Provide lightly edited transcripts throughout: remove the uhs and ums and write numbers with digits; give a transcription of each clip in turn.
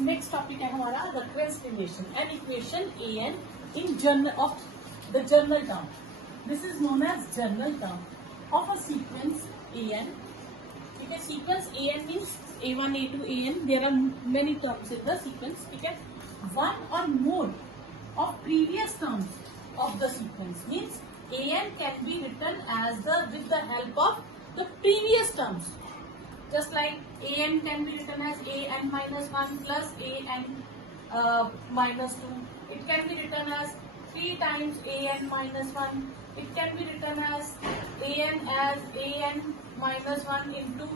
Next topic है हमारा recurrence relation and equation an in journal of the journal term. This is known as journal term of a sequence an. Okay, sequence an means a1 a2 an. There are many terms in the sequence. Okay, one or more of previous terms of the sequence means an can be written as with the help of the previous terms. Just like an can be written as an minus 1 plus an minus 2. It can be written as 3 times an minus 1. It can be written as an minus 1 into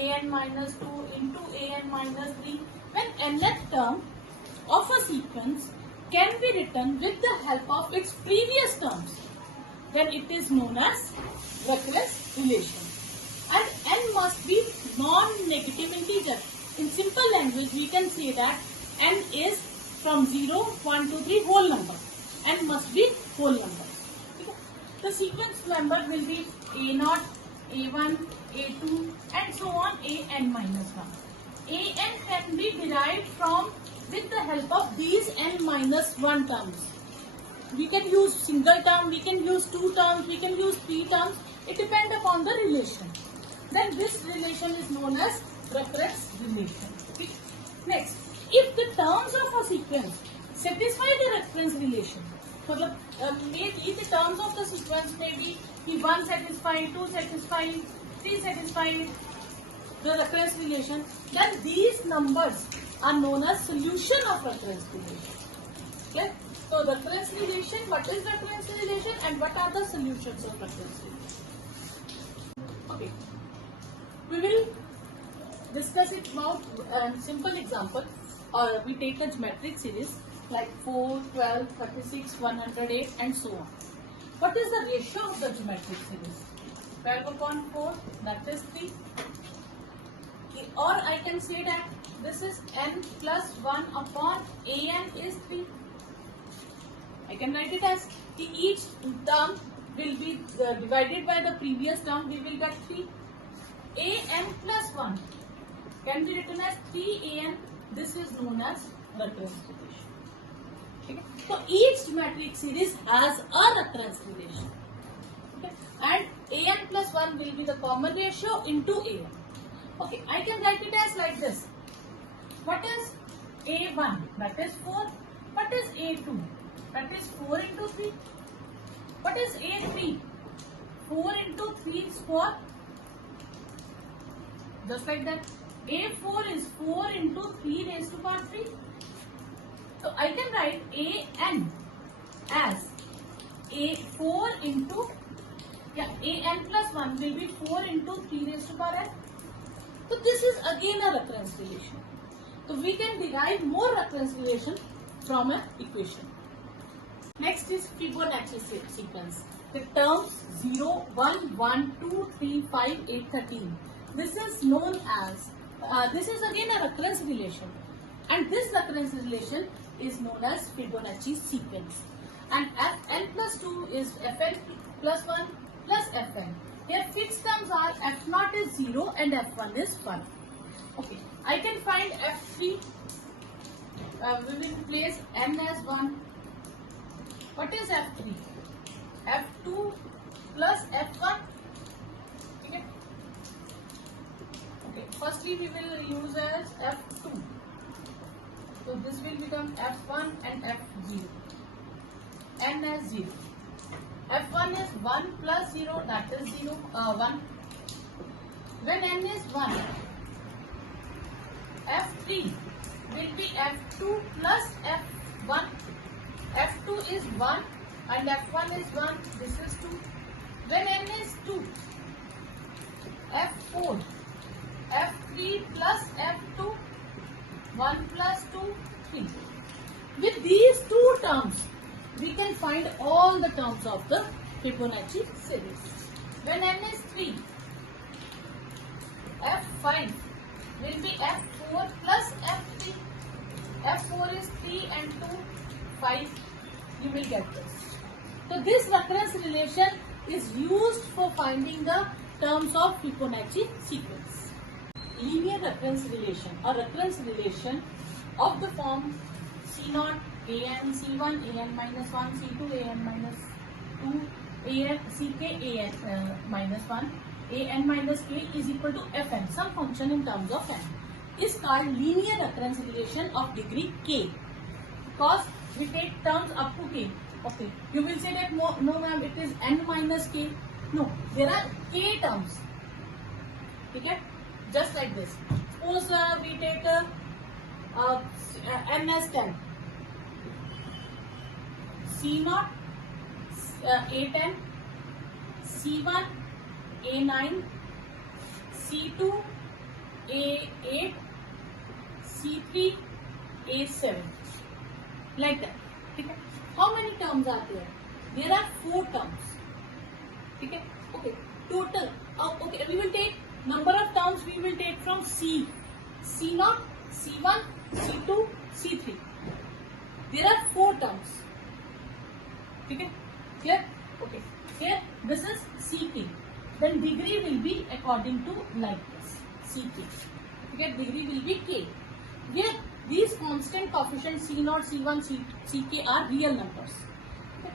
an minus 2 into an minus 3. When nth term of a sequence can be written with the help of its previous terms, then it is known as recurrence relation. And n must be non-negative integer. In simple language, we can say that n is from 0, 1, 2, 3 whole number. N must be whole number. Okay. The sequence number will be a0, a1, a2 and so on an minus 1. An can be derived from with the help of these n minus 1 terms. We can use single term, we can use 2 terms, we can use 3 terms. It depends upon the relation. Then this relation is known as recurrence relation. Okay. Next, if the terms of a sequence satisfy the recurrence relation, so maybe the terms of the sequence may be 1 satisfying, 2 satisfying, 3 satisfying the recurrence relation, then these numbers are known as solution of recurrence relation. Okay. So recurrence relation, what is recurrence relation and what are the solutions of recurrence relation? Okay. We will discuss it about simple example, or we take a geometric series like 4, 12, 36, 108 and so on. What is the ratio of the geometric series? 12 upon 4, that is 3. Or I can say that this is n plus 1 upon an is 3. I can write it as each term will be divided by the previous term, we will get 3. an plus 1 can be written as 3an. This is known as recurrence relation. Okay. So each geometric series has a recurrence relation. Okay. And an plus 1 will be the common ratio into an. Okay, I can write it as like this. What is a1? That is 4. What is a2? That is 4 into 3. What is a3? 4 into 3 is 4. Just like that. a4 is 4 into 3 raised to power 3. So I can write an as a4 into, an plus 1 will be 4 into 3 raised to power n. So this is again a recurrence relation. So we can derive more recurrence relation from an equation. Next is Fibonacci sequence. The terms 0, 1, 1, 2, 3, 5, 8, 13. This is known as, this is again a recurrence relation. And this recurrence relation is known as Fibonacci sequence. And fn plus 2 is fn plus 1 plus fn. Here fixed terms are f0 is 0 and f1 is 1. Okay, I can find f3. We will place n as 1. What is f3? f2 plus f1. Okay. Okay. Firstly, we will use as f2. So this will become f1 and f0. n as 0. f1 is 1 plus 0, that is 1. When n is 1, f3 will be f2 plus f1. f2 is 1 and f1 is 1, this is 2. When n is 2, f4, f3 plus f2, 1 plus 2, 3. With these two terms, we can find all the terms of the Fibonacci series. When n is 3, f5 will be f4 plus f3. f4 is 3 and 2, 5. You will get this. So this recurrence relation is used for finding the terms of Fibonacci sequence. Linear recurrence relation or recurrence relation of the form C naught an C1 an minus 1 C2 an minus 2 an ck an minus 1 an minus k is equal to fn, some function in terms of n, is called linear recurrence relation of degree k, because we take terms up to k. Okay, you will say that no ma'am, it is n minus k. No, there are k terms. Okay, just like this. Suppose we take n as 10, C naught A10, C1 A9, C2 A8, C3 A7, like that. Okay. How many terms are there? There are 4 terms. Okay. Okay. Total. Okay. We will take number of terms. We will take from C, C0, C1, C2, C3. There are 4 terms. Okay. Clear? Okay. Here this is CP. Then degree will be according to like this. CP. Okay. Degree will be K. Here these constant coefficients C0, C1, Ck are real numbers. Okay.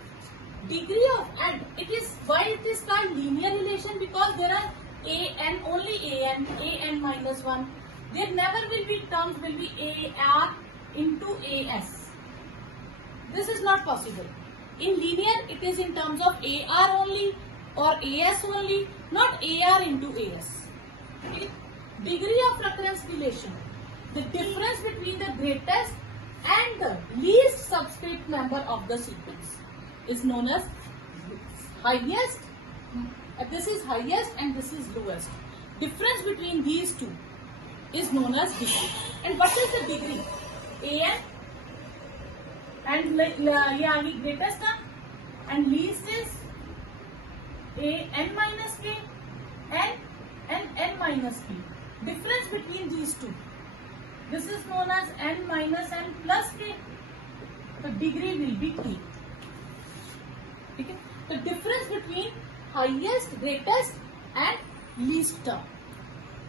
Degree of, and it is why it is called linear relation, because there are an, only an minus 1. There never will be terms will be ar into as. This is not possible. In linear, it is in terms of ar only or as only, not ar into as. Okay. Degree of recurrence relation. The difference between the greatest and the least subscript member of the sequence is known as highest. This is highest and this is lowest. Difference between these two is known as degree. And what is the degree? An and greatest term and least is an minus k and n minus k. Difference between these two. This is known as n minus n plus k. The degree will be k. Okay. The difference between highest, greatest and least term.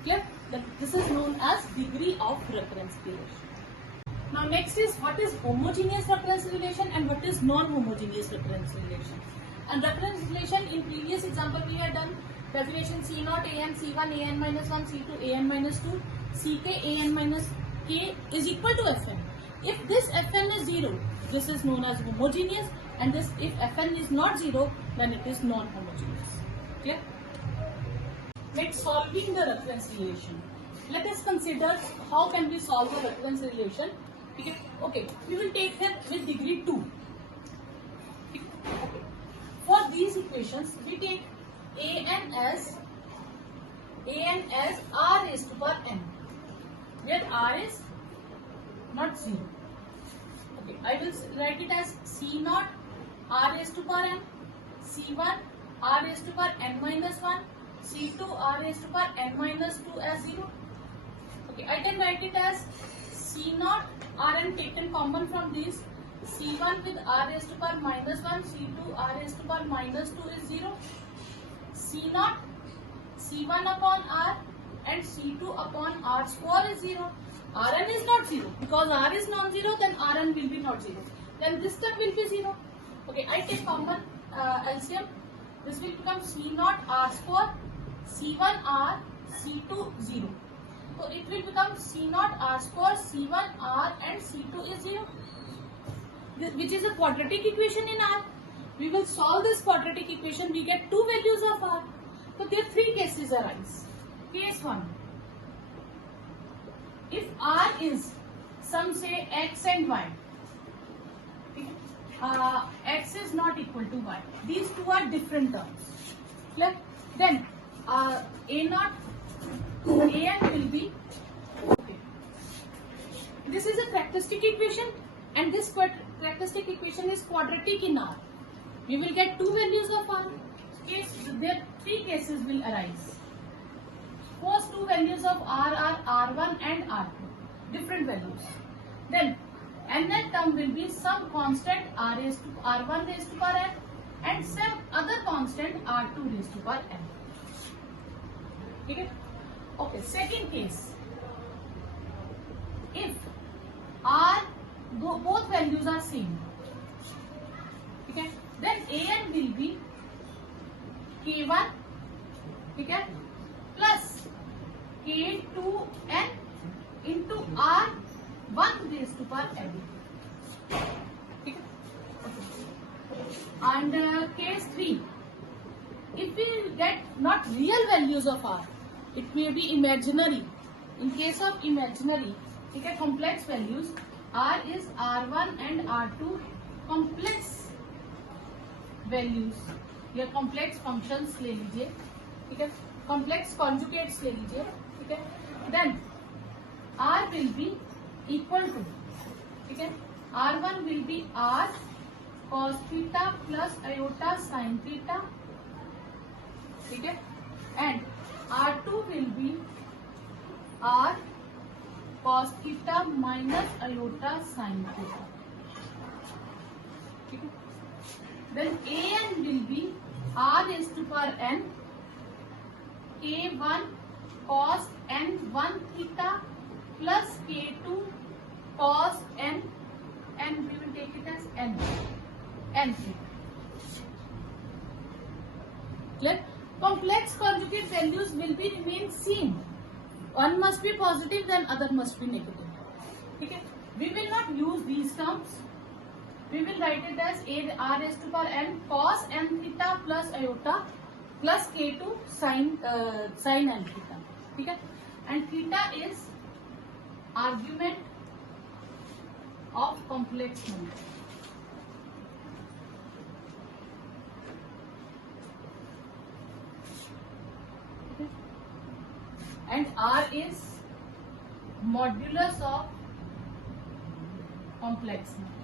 Clear? This is known as degree of recurrence relation. Now next is what is homogeneous recurrence relation and what is non-homogeneous recurrence relation. And recurrence relation, in previous example we had done definition C0 an C1 an minus 1 C2 an minus 2 Ck an minus k is equal to Fn. If this Fn is 0, this is known as homogeneous, and this if Fn is not 0, then it is non-homogeneous. Clear? Next, solving the recurrence relation. Let us consider how can we solve the recurrence relation. Okay, we will take here with degree 2. Okay. For these equations, we take an as r raised to power n, where r is not 0. Okay, I will write it as C0 r raised to power n, C1 r raised to power n minus 1, C2 r raised to power n minus 2 as 0. Okay, I can write it as C0 Rn taken common from these, C1 with r raised to power minus 1, C2 r raised to power minus 2 is 0, C0 C1 upon r and C2 upon r square is 0. Rn is not 0 because r is non-zero, then Rn will be not 0. Then this term will be 0. Okay, I take common LCM. This will become C0 r square, C1 r, C2 0. So it will become C0 r square, C1 r and C2 is 0. Which is a quadratic equation in R. We will solve this quadratic equation. We get 2 values of R. So there are 3 cases arise. Case 1. If R is, some say x and y, x is not equal to y. These two are different terms. Clear? Then a0, an will be, okay. This is a characteristic equation and this characteristic equation is quadratic in R. We will get 2 values of R. There 3 cases will arise. Suppose 2 values of R are R1 and R2. Different values. Then nth term will be some constant R1 raised to power n and some other constant R2 raised to power n. Okay. Okay. Second case. If both values are same. Okay, then an will be k1, okay, plus k2n into r1 raised to power n. Okay. And case 3, if we get not real values of r, it may be imaginary. In case of imaginary, okay, complex values, r is r1 and r2 complex values, या complex functions ले लीजिए, ठीक है, complex conjugates ले लीजिए, ठीक है, then r will be equal to, ठीक है, r1 will be r cos theta plus iota sin theta, ठीक है, and r2 will be r cos theta minus iota sin theta. Okay. Then an will be r raised to power n k1 cos n1 theta plus k2 cos n, and we will take it as n theta. Clear? Complex conjugate values will be remain same. One must be positive, then other must be negative. Okay? We will not use these terms. We will write it as r raised to power n cos n theta plus iota plus k2 sin n theta. Okay? And theta is argument of complex number. And r is modulus of complex number.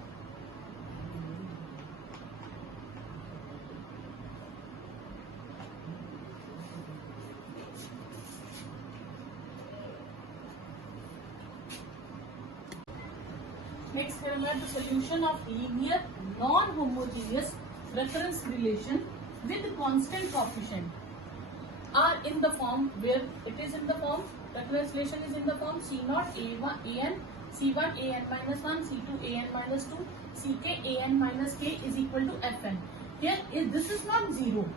Next, we have the solution of linear non-homogeneous recurrence relation with constant coefficient are in the form where it is in the form, recurrence relation is in the form C naught A1 an C1 an minus 1 C2 an minus 2 Ck an minus k is equal to Fn. Here, if this is not 0,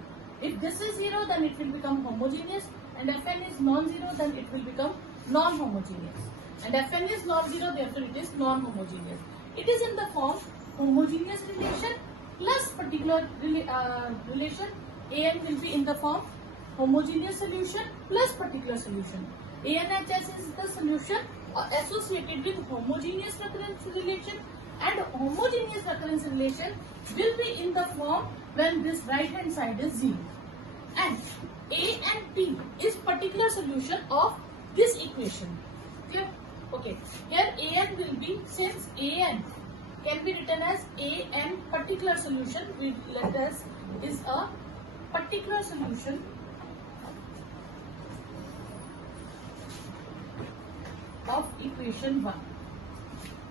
if this is 0, then it will become homogeneous, and Fn is non-zero, then it will become non-homogeneous. And Fn is non-zero, therefore it is non-homogeneous. It is in the form homogeneous relation plus particular relation. An will be in the form homogeneous solution plus particular solution. ANHS is the solution associated with homogeneous recurrence relation, and homogeneous recurrence relation will be in the form when this right hand side is 0. And A and P is particular solution of this equation. Clear? Okay. Here AN will be, since AN can be written as AN particular solution, we let us is a particular solution of equation 1.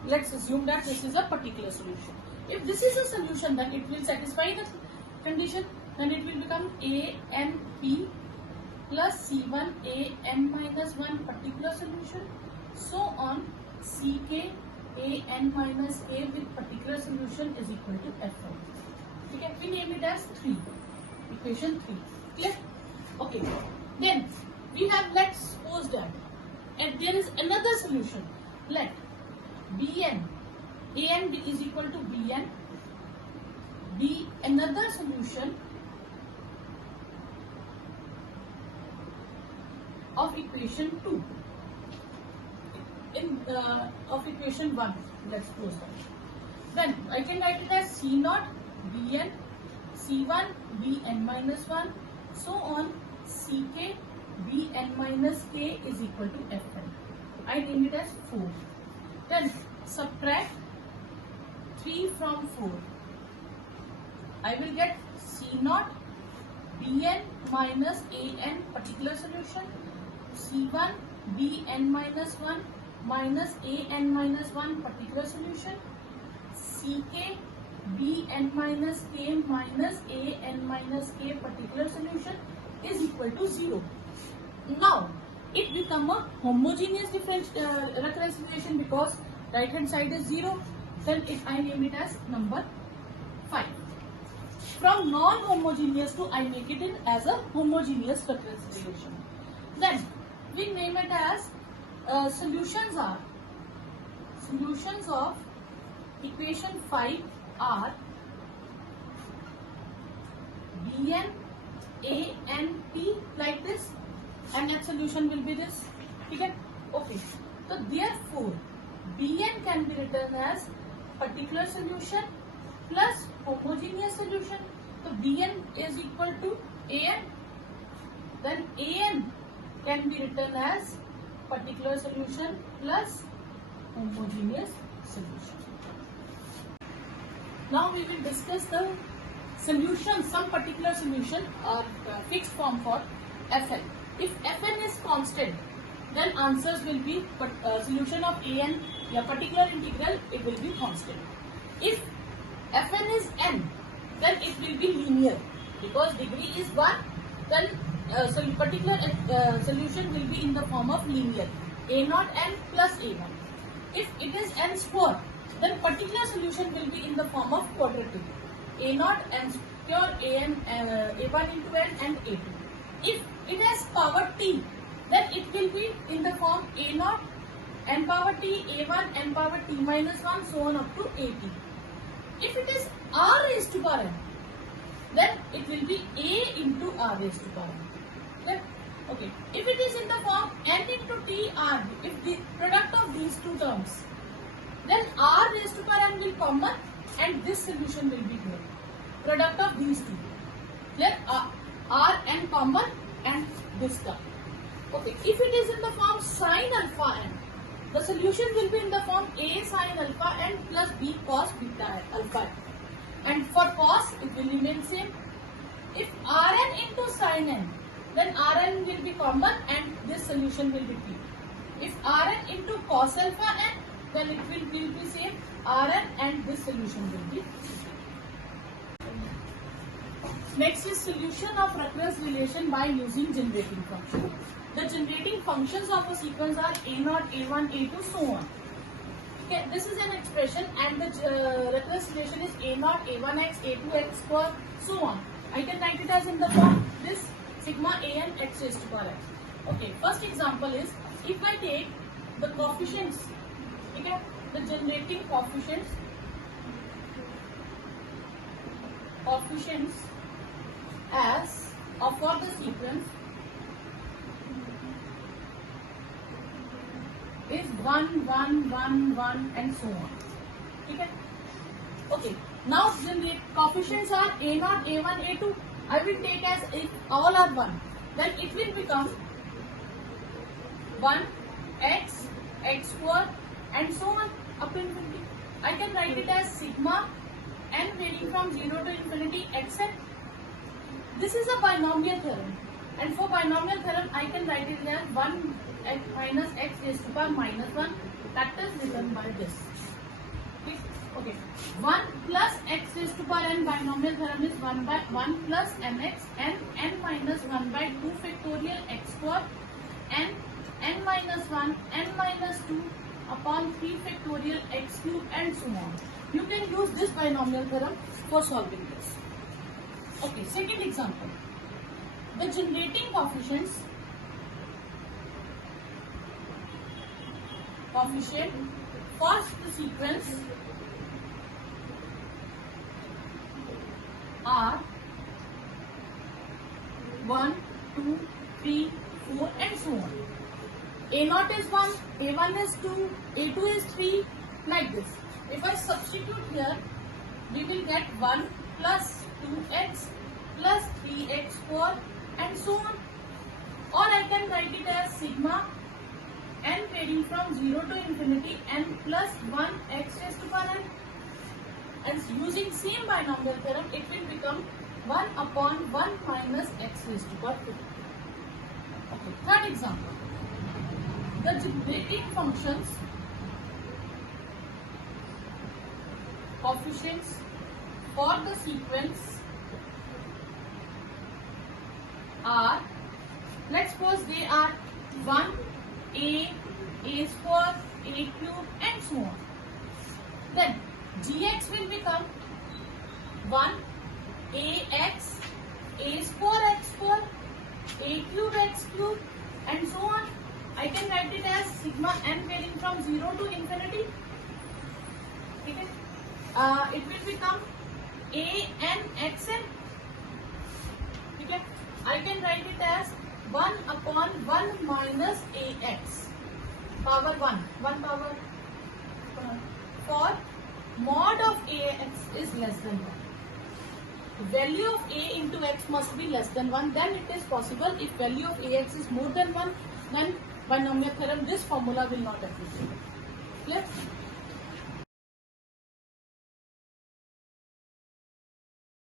Let's assume that this is a particular solution. If this is a solution, then it will satisfy the condition, then it will become ANP plus C1 AN minus 1 particular solution, so on Ck AN minus k with particular solution is equal to F1. Okay, we name it as 3, equation 3. Clear? Okay, then we have, let's suppose that, and there is another solution. Let Bn, An is equal to Bn be another solution of equation 2 of equation 1. Let's close that. Then I can write it as C naught Bn C1 Bn minus 1, so on Ck Bn minus k is equal to Fn. I name it as 4. Then subtract 3 from 4. I will get C naught Bn minus An particular solution, C1 Bn minus 1 minus An minus 1 particular solution, Ck Bn minus k minus An minus k particular solution is equal to 0. Now it become a homogeneous recurrence relation because right hand side is 0. then if I name it as number 5. From non-homogeneous to I make it in as a homogeneous recurrence relation. Then we name it as solutions of equation 5 are Bn, A and P, like this, and that solution will be this. Okay. So therefore Bn can be written as particular solution plus homogeneous solution. So Bn is equal to An. Then An can be written as particular solution plus homogeneous solution. Now we will discuss the solution, some particular solution or fixed form for Fn. If Fn is constant, then answers will be solution of An, a particular integral, it will be constant. If Fn is n, then it will be linear, because degree is 1, then particular solution will be in the form of linear, a0 n plus a1. If it is n square, then particular solution will be in the form of quadratic, a0 n square, a1 into n and a2. If it has power t, then it will be in the form a0 n power t, a1 n power t minus 1, so on up to at. If it is r raised to power n, then it will be a into r raised to power n. Then, okay, if it is in the form n into t r, if the product of these two terms, then r raised to power n will common and this solution will be here. Product of these two. Let r n common and this term. Okay, if it is in the form sin alpha n, the solution will be in the form a sin alpha n plus b cos beta alpha n. And for cos, it will remain same. If Rn into sin n, then Rn will be common and this solution will be t. If Rn into cos alpha n, then it will be same Rn and this solution will be same. Next is solution of recurrence relation by using generating function. The generating functions of a sequence are a0, a1, a2, so on. Okay, this is an expression and the recurrence relation is a0, a1x, a2x square, so on. I can write it as in the form this sigma an x raised to power x. Okay, first example is if I take the coefficients, okay, the generating coefficients as for the sequence is 1, 1, 1, 1 and so on. Okay. Okay. Now generate coefficients are a0, a1, a2. I will take as if all are 1. Then it will become 1, x, x square and so on up to infinity. I can write it as sigma n varying from 0 to infinity xn. This is a binomial theorem. And for binomial theorem, I can write it as 1 x minus x raised to power minus 1. That is written by this. Okay. 1 plus x raised to power n binomial theorem is 1 by 1 plus mx and n minus 1 by 2 factorial x square and n minus 1 n minus 2 upon 3 factorial x cube and so on. You can use this binomial theorem for solving this. Okay, second example. The generating coefficient for the sequence are 1, 2, 3, 4 and so on. A0 is 1, A1 is 2, A2 is 3, like this. If I substitute here, we will get 1 plus 2x plus 3x square and so on. Or I can write it as sigma n varying from 0 to infinity n plus 1 x raised to power n. And using same binomial theorem, it will become 1 upon 1 minus x raised to power 2. Okay, third example. The generating functions coefficients for the sequence are, let's suppose they are 1, a square, a cube and so on. Then gx will become 1 ax a square x square a cube x cube and so on. I can write it as sigma n varying from 0 to infinity. Okay. It will become a n xn. Okay. I can write it as 1 upon 1 minus ax power 1 power for mod of ax is less than 1. Value of a into x must be less than 1, then it is possible. If value of ax is more than 1, then binomial theorem, this formula will not apply. Clear?